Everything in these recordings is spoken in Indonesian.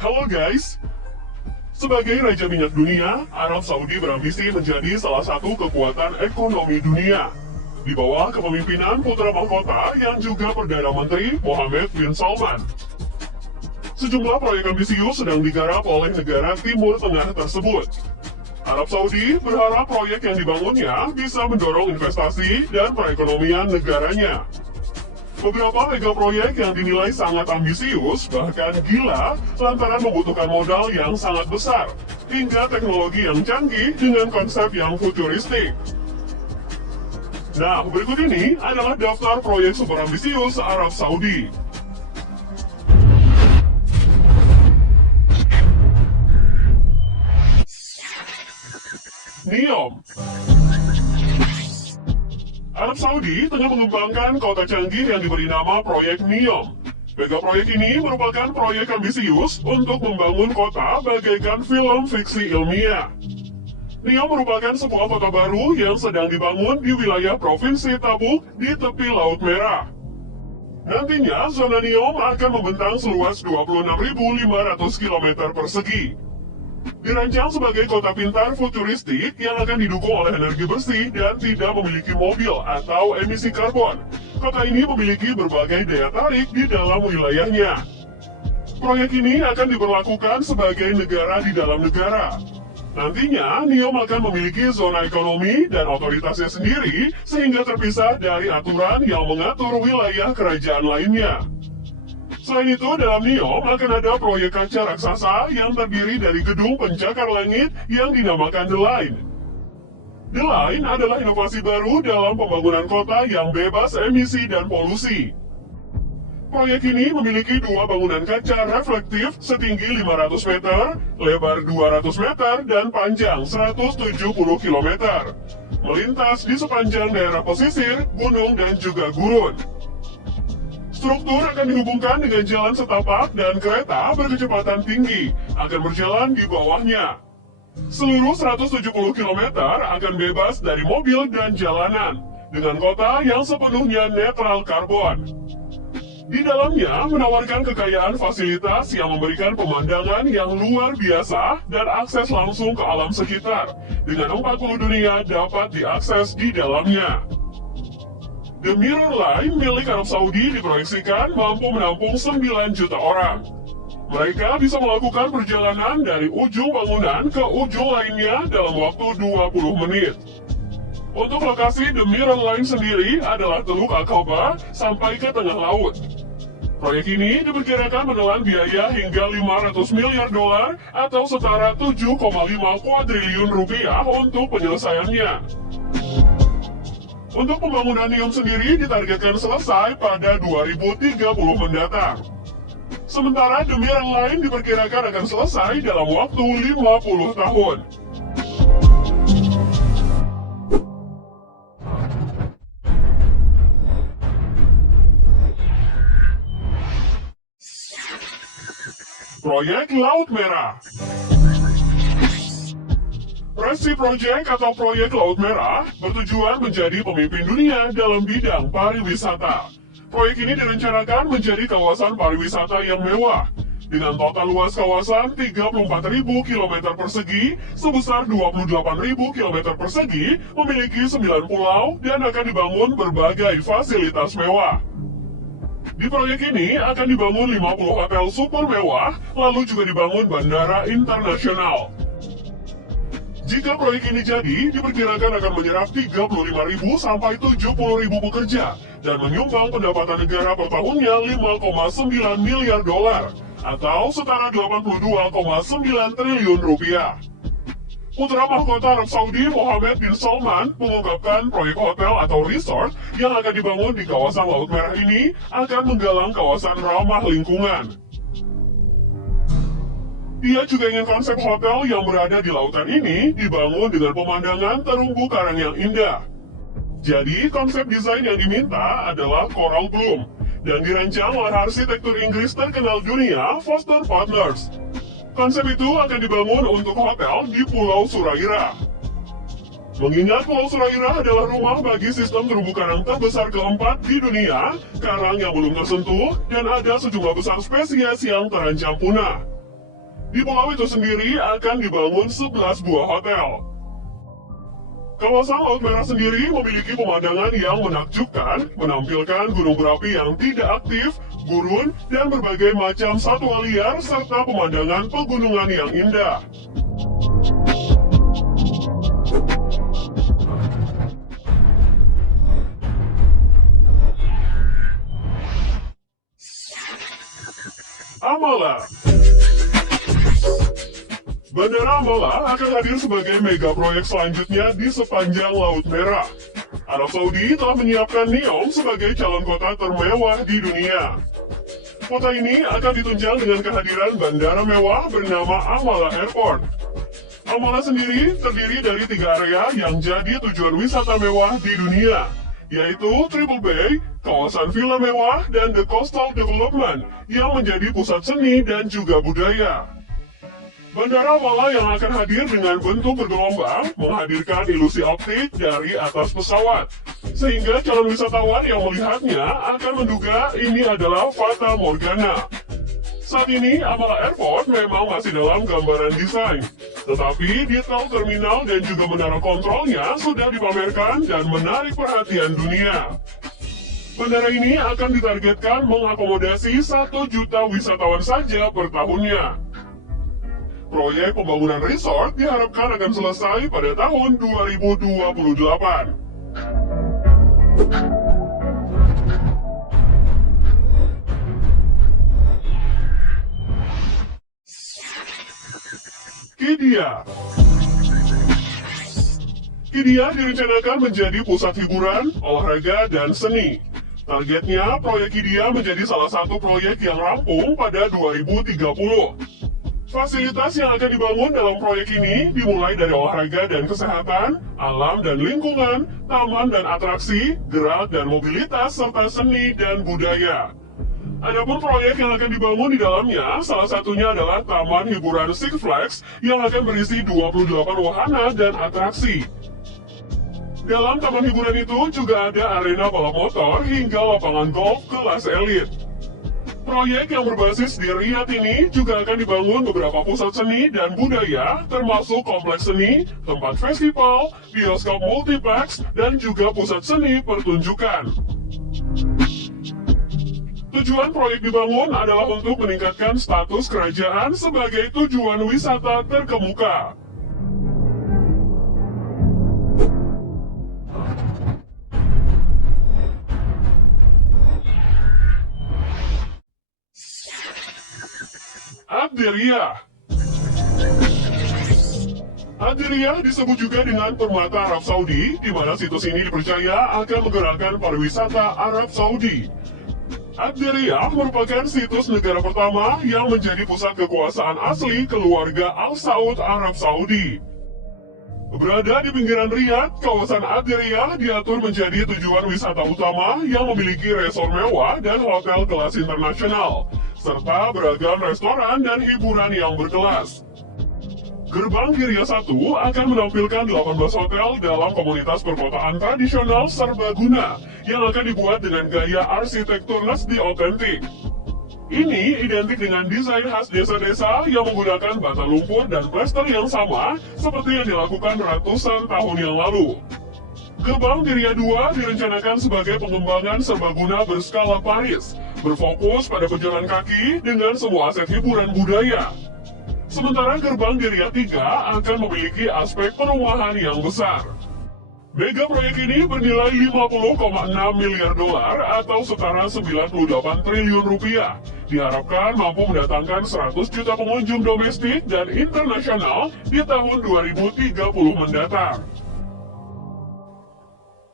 Halo guys, sebagai Raja Minyak Dunia, Arab Saudi berambisi menjadi salah satu kekuatan ekonomi dunia. Di bawah kepemimpinan putra mahkota yang juga Perdana Menteri Mohammed bin Salman. Sejumlah proyek ambisius sedang digarap oleh negara Timur Tengah tersebut. Arab Saudi berharap proyek yang dibangunnya bisa mendorong investasi dan perekonomian negaranya. Beberapa mega proyek yang dinilai sangat ambisius, bahkan gila, lantaran membutuhkan modal yang sangat besar, hingga teknologi yang canggih dengan konsep yang futuristik. Nah, berikut ini adalah daftar proyek super ambisius Arab Saudi. NEOM. Arab Saudi tengah mengembangkan kota canggih yang diberi nama proyek NEOM. Mega proyek ini merupakan proyek ambisius untuk membangun kota bagaikan film fiksi ilmiah. NEOM merupakan sebuah kota baru yang sedang dibangun di wilayah Provinsi Tabuk di tepi Laut Merah. Nantinya, zona NEOM akan membentang seluas 26.500 km persegi. Dirancang sebagai kota pintar futuristik yang akan didukung oleh energi bersih dan tidak memiliki mobil atau emisi karbon. Kota ini memiliki berbagai daya tarik di dalam wilayahnya. Proyek ini akan diberlakukan sebagai negara di dalam negara. Nantinya, NEOM akan memiliki zona ekonomi dan otoritasnya sendiri sehingga terpisah dari aturan yang mengatur wilayah kerajaan lainnya. Selain itu, dalam NEOM akan ada proyek kaca raksasa yang terdiri dari gedung pencakar langit yang dinamakan The Line. The Line adalah inovasi baru dalam pembangunan kota yang bebas emisi dan polusi. Proyek ini memiliki dua bangunan kaca reflektif setinggi 500 meter, lebar 200 meter, dan panjang 170 km. Melintas di sepanjang daerah pesisir, gunung, dan juga gurun. Struktur akan dihubungkan dengan jalan setapak dan kereta berkecepatan tinggi akan berjalan di bawahnya. Seluruh 170 km akan bebas dari mobil dan jalanan, dengan kota yang sepenuhnya netral karbon. Di dalamnya menawarkan kekayaan fasilitas yang memberikan pemandangan yang luar biasa dan akses langsung ke alam sekitar, dengan 40 dunia dapat diakses di dalamnya. The Mirror Line milik Arab Saudi diproyeksikan mampu menampung 9 juta orang. Mereka bisa melakukan perjalanan dari ujung bangunan ke ujung lainnya dalam waktu 20 menit. Untuk lokasi The Mirror Line sendiri adalah Teluk Aqaba sampai ke tengah laut. Proyek ini diperkirakan menelan biaya hingga 500 miliar dolar atau setara 7,5 kuadriliun rupiah untuk penyelesaiannya. Untuk pembangunan NEOM sendiri ditargetkan selesai pada 2030 mendatang. Sementara The Mirror Line diperkirakan akan selesai dalam waktu 50 tahun. Proyek Laut Merah. Red Sea Project atau Proyek Laut Merah bertujuan menjadi pemimpin dunia dalam bidang pariwisata. Proyek ini direncanakan menjadi kawasan pariwisata yang mewah, dengan total luas kawasan 34.000 km persegi, sebesar 28.000 km persegi, memiliki 9 pulau, dan akan dibangun berbagai fasilitas mewah. Di proyek ini akan dibangun 50 hotel super mewah, lalu juga dibangun bandara internasional. Jika proyek ini jadi, diperkirakan akan menyerap 35.000 sampai 70.000 pekerja dan menyumbang pendapatan negara per tahunnya 5,9 miliar dolar atau setara 82,9 triliun rupiah. Putra mahkota Arab Saudi Mohammed bin Salman mengungkapkan proyek hotel atau resort yang akan dibangun di kawasan Laut Merah ini akan menggalang kawasan ramah lingkungan. Dia juga ingin konsep hotel yang berada di lautan ini dibangun dengan pemandangan terumbu karang yang indah. Jadi, konsep desain yang diminta adalah Coral Bloom dan dirancang oleh arsitektur Inggris terkenal dunia, Foster Partners. Konsep itu akan dibangun untuk hotel di Pulau Suraira. Mengingat Pulau Suraira adalah rumah bagi sistem terumbu karang terbesar keempat di dunia, karang yang belum tersentuh, dan ada sejumlah besar spesies yang terancam punah. Di pulau itu sendiri akan dibangun 11 buah hotel. Kawasan Laut Merah sendiri memiliki pemandangan yang menakjubkan, menampilkan gunung berapi yang tidak aktif, gurun, dan berbagai macam satwa liar serta pemandangan pegunungan yang indah. Ambala. Bandara Ambala akan hadir sebagai mega proyek selanjutnya di sepanjang Laut Merah. Arab Saudi telah menyiapkan NEOM sebagai calon kota termewah di dunia. Kota ini akan ditunjang dengan kehadiran bandara mewah bernama Ambala Airport. Ambala sendiri terdiri dari 3 area yang jadi tujuan wisata mewah di dunia, yaitu Triple Bay, kawasan villa mewah, dan The Coastal Development yang menjadi pusat seni dan juga budaya. Bandara Ambala yang akan hadir dengan bentuk bergelombang menghadirkan ilusi optik dari atas pesawat, sehingga calon wisatawan yang melihatnya akan menduga ini adalah Fata Morgana. Saat ini, Ambala Airport memang masih dalam gambaran desain, tetapi detail terminal dan juga menara kontrolnya sudah dipamerkan dan menarik perhatian dunia. Bandara ini akan ditargetkan mengakomodasi 1 juta wisatawan saja per tahunnya. Proyek pembangunan resort diharapkan akan selesai pada tahun 2028. Qiddiya. Qiddiya direncanakan menjadi pusat hiburan, olahraga, dan seni. Targetnya, proyek Qiddiya menjadi salah satu proyek yang rampung pada 2030. Fasilitas yang akan dibangun dalam proyek ini dimulai dari olahraga dan kesehatan, alam dan lingkungan, taman dan atraksi, gerak dan mobilitas, serta seni dan budaya. Adapun proyek yang akan dibangun di dalamnya, salah satunya adalah Taman Hiburan Six Flags yang akan berisi 28 wahana dan atraksi. Dalam taman hiburan itu juga ada arena balap motor hingga lapangan golf kelas elit. Proyek yang berbasis di Riyadh ini juga akan dibangun beberapa pusat seni dan budaya, termasuk kompleks seni, tempat festival, bioskop multiplex, dan juga pusat seni pertunjukan. Tujuan proyek dibangun adalah untuk meningkatkan status kerajaan sebagai tujuan wisata terkemuka. Ad-Diriyah. Ad-Diriyah disebut juga dengan Permata Arab Saudi, di mana situs ini dipercaya akan menggerakkan pariwisata Arab Saudi. Ad-Diriyah merupakan situs negara pertama yang menjadi pusat kekuasaan asli keluarga Al Saud Arab Saudi. Berada di pinggiran Riyadh, kawasan Ad-Diriyah diatur menjadi tujuan wisata utama yang memiliki resort mewah dan hotel kelas internasional, serta beragam restoran dan hiburan yang berkelas. Gerbang Diriyah 1 akan menampilkan 18 hotel dalam komunitas perkotaan tradisional serbaguna yang akan dibuat dengan gaya arsitektur Nasdi otentik. Ini identik dengan desain khas desa-desa yang menggunakan bata lumpur dan plester yang sama seperti yang dilakukan ratusan tahun yang lalu. Gerbang Diriyah 2 direncanakan sebagai pengembangan serbaguna berskala Paris, berfokus pada pejalan kaki dengan semua aset hiburan budaya. Sementara gerbang Diriyah 3 akan memiliki aspek perumahan yang besar. Mega proyek ini bernilai 50,6 miliar dolar atau setara 98 triliun rupiah. Diharapkan mampu mendatangkan 100 juta pengunjung domestik dan internasional di tahun 2030 mendatang.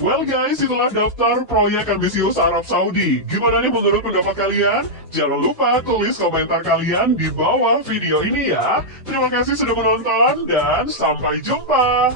Well guys, itulah daftar proyek ambisius Arab Saudi. Gimana nih menurut pendapat kalian? Jangan lupa tulis komentar kalian di bawah video ini ya. Terima kasih sudah menonton dan sampai jumpa.